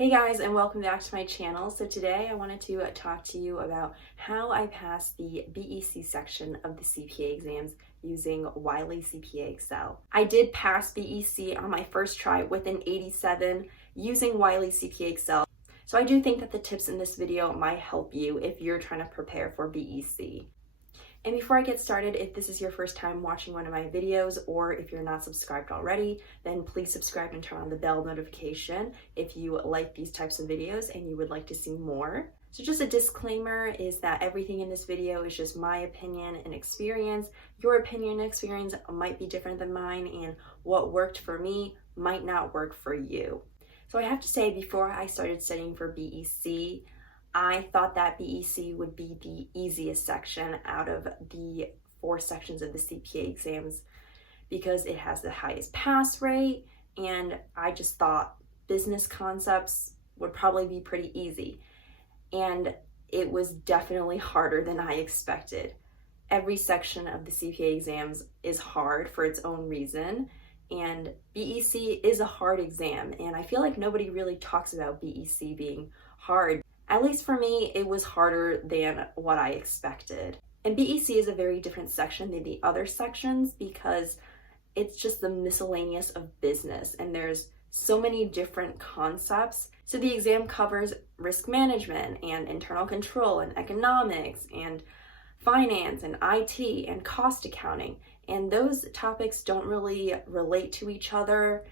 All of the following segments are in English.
Hey guys, and welcome back to my channel. So today I wanted to talk to you about how I passed the BEC section of the CPA exams using Wiley CPA Excel. I did pass BEC on my first try with an 87 using Wiley CPA Excel. So I do think that the tips in this video might help you if you're trying to prepare for BEC. And before I get started, if this is your first time watching one of my videos, or if you're not subscribed already, then please subscribe and turn on the bell notification if you like these types of videos and you would like to see more. So just a disclaimer is that everything in this video is just my opinion and experience. Your opinion and experience might be different than mine, and what worked for me might not work for you. So I have to say, before I started studying for BEC, I thought that BEC would be the easiest section out of the 4 sections of the CPA exams because it has the highest pass rate, and I just thought business concepts would probably be pretty easy. And it was definitely harder than I expected. Every section of the CPA exams is hard for its own reason, and BEC is a hard exam, and I feel like nobody really talks about BEC being hard. At least for me, it was harder than what I expected. And BEC is a very different section than the other sections because it's just the miscellaneous of business, and there's so many different concepts. So the exam covers risk management and internal control and economics and finance and IT and cost accounting, and those topics don't really relate to each other.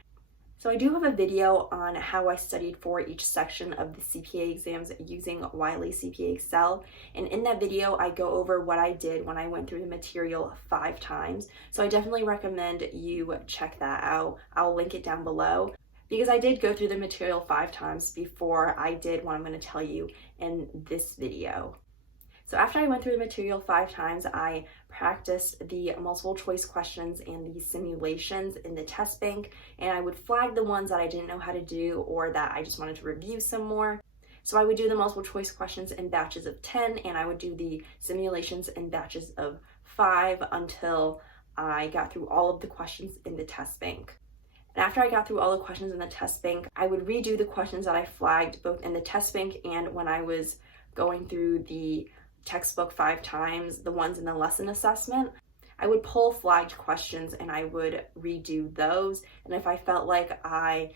So I do have a video on how I studied for each section of the CPA exams using Wiley CPA Excel. And in that video, I go over what I did when I went through the material 5 times. So I definitely recommend you check that out. I'll link it down below because I did go through the material 5 times before I did what I'm going to tell you in this video. So after I went through the material 5 times, I practiced the multiple choice questions and the simulations in the test bank, and I would flag the ones that I didn't know how to do or that I just wanted to review some more. So I would do the multiple choice questions in batches of 10, and I would do the simulations in batches of 5 until I got through all of the questions in the test bank. And after I got through all the questions in the test bank, I would redo the questions that I flagged both in the test bank and when I was going through the textbook 5 times, the ones in the lesson assessment. I would pull flagged questions and I would redo those. And if I felt like I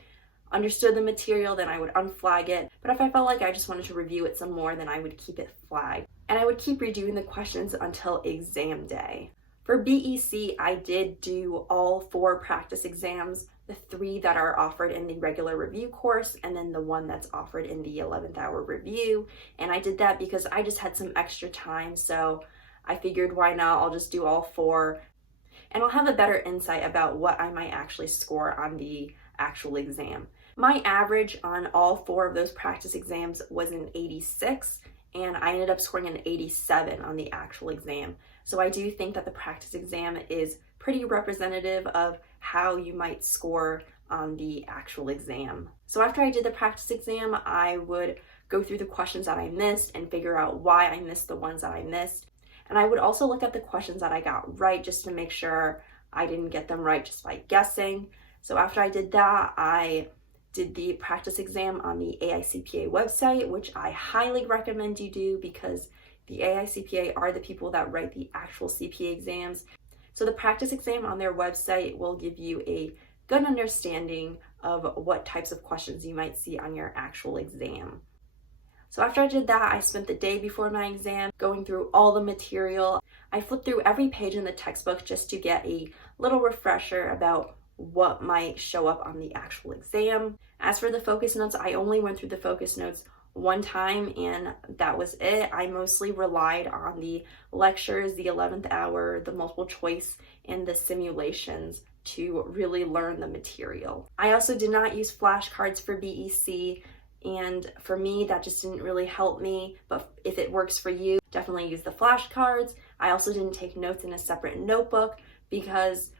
understood the material, then I would unflag it. But if I felt like I just wanted to review it some more, then I would keep it flagged. And I would keep redoing the questions until exam day. For BEC, I did do all 4 practice exams, the 3 that are offered in the regular review course, and then the 1 that's offered in the 11th hour review. And I did that because I just had some extra time, so I figured why not, I'll just do all 4. And I'll have a better insight about what I might actually score on the actual exam. My average on all 4 of those practice exams was an 86, and I ended up scoring an 87 on the actual exam. So I do think that the practice exam is pretty representative of how you might score on the actual exam. So after I did the practice exam, I would go through the questions that I missed and figure out why I missed the ones that I missed. And I would also look at the questions that I got right just to make sure I didn't get them right just by guessing. So after I did that, I did the practice exam on the AICPA website, which I highly recommend you do because the AICPA are the people that write the actual CPA exams. So the practice exam on their website will give you a good understanding of what types of questions you might see on your actual exam. So after I did that, I spent the day before my exam going through all the material. I flipped through every page in the textbook just to get a little refresher about what might show up on the actual exam. As for the focus notes, I only went through the focus notes 1 time and that was it. I mostly relied on the lectures, the 11th hour, the multiple choice, and the simulations to really learn the material. I also did not use flashcards for BEC, and for me that just didn't really help me, but if it works for you, definitely use the flashcards. I also didn't take notes in a separate notebook because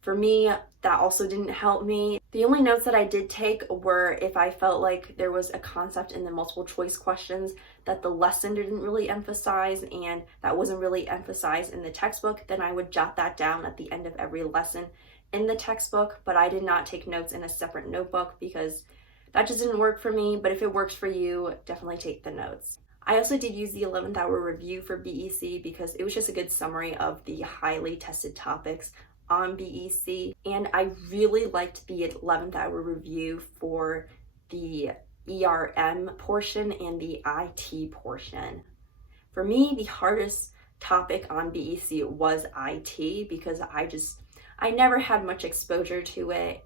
for me, that also didn't help me. The only notes that I did take were if I felt like there was a concept in the multiple choice questions that the lesson didn't really emphasize and that wasn't really emphasized in the textbook, then I would jot that down at the end of every lesson in the textbook. But I did not take notes in a separate notebook because That just didn't work for me, but if it works for you, definitely take the notes. I also did use the 11th hour review for BEC because it was just a good summary of the highly tested topics on BEC. And I really liked the 11th hour review for the ERM portion and the IT portion. For me, the hardest topic on BEC was IT because I never had much exposure to it,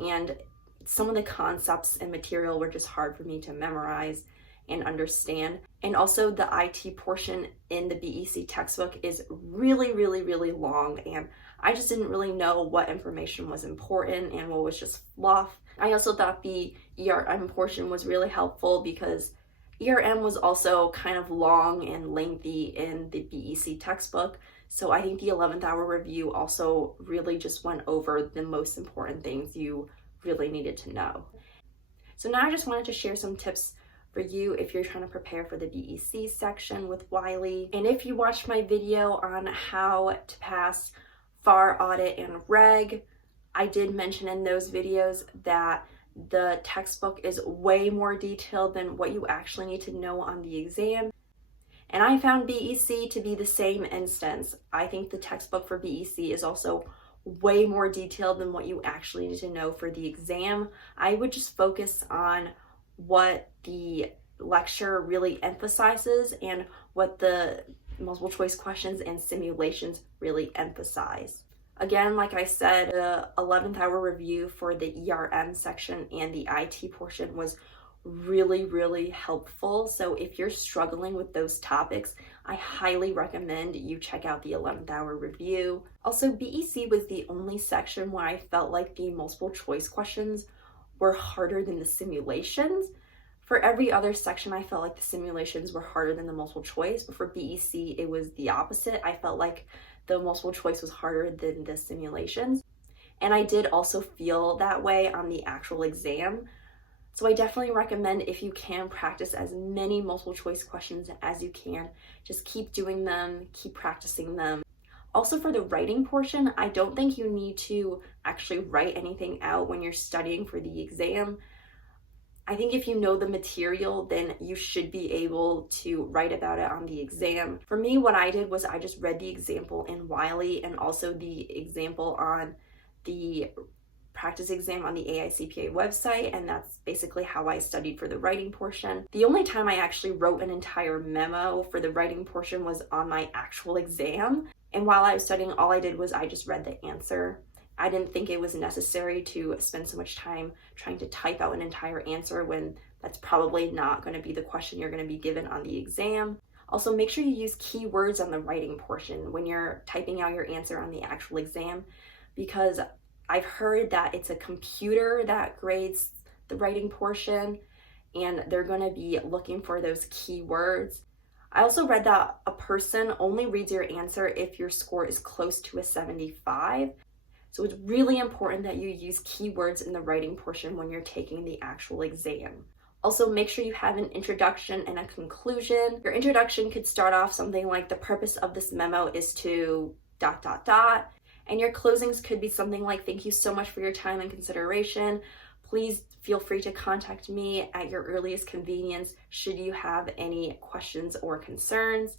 and some of the concepts and material were just hard for me to memorize and understand. And also the IT portion in the BEC textbook is really, really, really long, and I just didn't really know what information was important and what was just fluff. I also thought the ERM portion was really helpful because ERM was also kind of long and lengthy in the BEC textbook. So I think the 11th hour review also really just went over the most important things you really needed to know. So now I just wanted to share some tips for you if you're trying to prepare for the BEC section with Wiley. And if you watched my video on how to pass FAR, audit, and reg, I did mention in those videos that the textbook is way more detailed than what you actually need to know on the exam. And I found BEC to be the same instance. I think the textbook for BEC is also way more detailed than what you actually need to know for the exam. I would just focus on what the lecture really emphasizes and what the multiple choice questions and simulations really emphasize. Again, like I said, the 11th hour review for the ERM section and the IT portion was really, really helpful. So if you're struggling with those topics, I highly recommend you check out the 11th hour review. Also, BEC was the only section where I felt like the multiple choice questions were harder than the simulations. For every other section, I felt like the simulations were harder than the multiple choice, but for BEC, it was the opposite. I felt like the multiple choice was harder than the simulations. And I did also feel that way on the actual exam. So I definitely recommend, if you can, practice as many multiple choice questions as you can. Just keep doing them, keep practicing them. Also for the writing portion, I don't think you need to actually write anything out when you're studying for the exam. I think if you know the material, then you should be able to write about it on the exam. For me, what I did was I just read the example in Wiley and also the example on the practice exam on the AICPA website, and that's basically how I studied for the writing portion. The only time I actually wrote an entire memo for the writing portion was on my actual exam, and while I was studying, all I did was I just read the answer. I didn't think it was necessary to spend so much time trying to type out an entire answer when that's probably not going to be the question you're going to be given on the exam. Also, make sure you use keywords on the writing portion when you're typing out your answer on the actual exam, because I've heard that it's a computer that grades the writing portion and they're going to be looking for those keywords. I also read that a person only reads your answer if your score is close to a 75. So it's really important that you use keywords in the writing portion when you're taking the actual exam. Also, make sure you have an introduction and a conclusion. Your introduction could start off something like, the purpose of this memo is to ... And your closings could be something like, thank you so much for your time and consideration. Please feel free to contact me at your earliest convenience should you have any questions or concerns.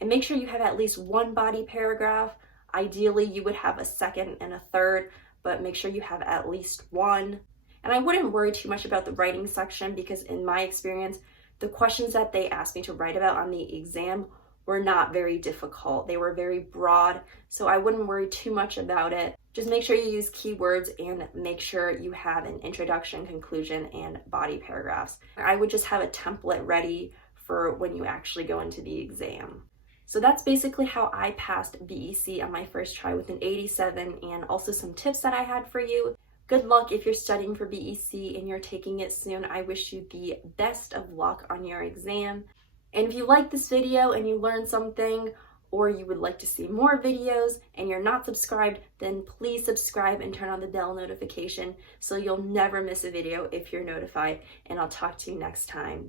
And make sure you have at least one body paragraph. Ideally, you would have a second and a third, but make sure you have at least one. And I wouldn't worry too much about the writing section because in my experience, the questions that they asked me to write about on the exam were not very difficult. They were very broad, so I wouldn't worry too much about it. Just make sure you use keywords and make sure you have an introduction, conclusion, and body paragraphs. I would just have a template ready for when you actually go into the exam. So that's basically how I passed BEC on my first try with an 87, and also some tips that I had for you. Good luck if you're studying for BEC and you're taking it soon. I wish you the best of luck on your exam. And if you like this video and you learned something, or you would like to see more videos and you're not subscribed, then please subscribe and turn on the bell notification so you'll never miss a video if you're notified. And I'll talk to you next time.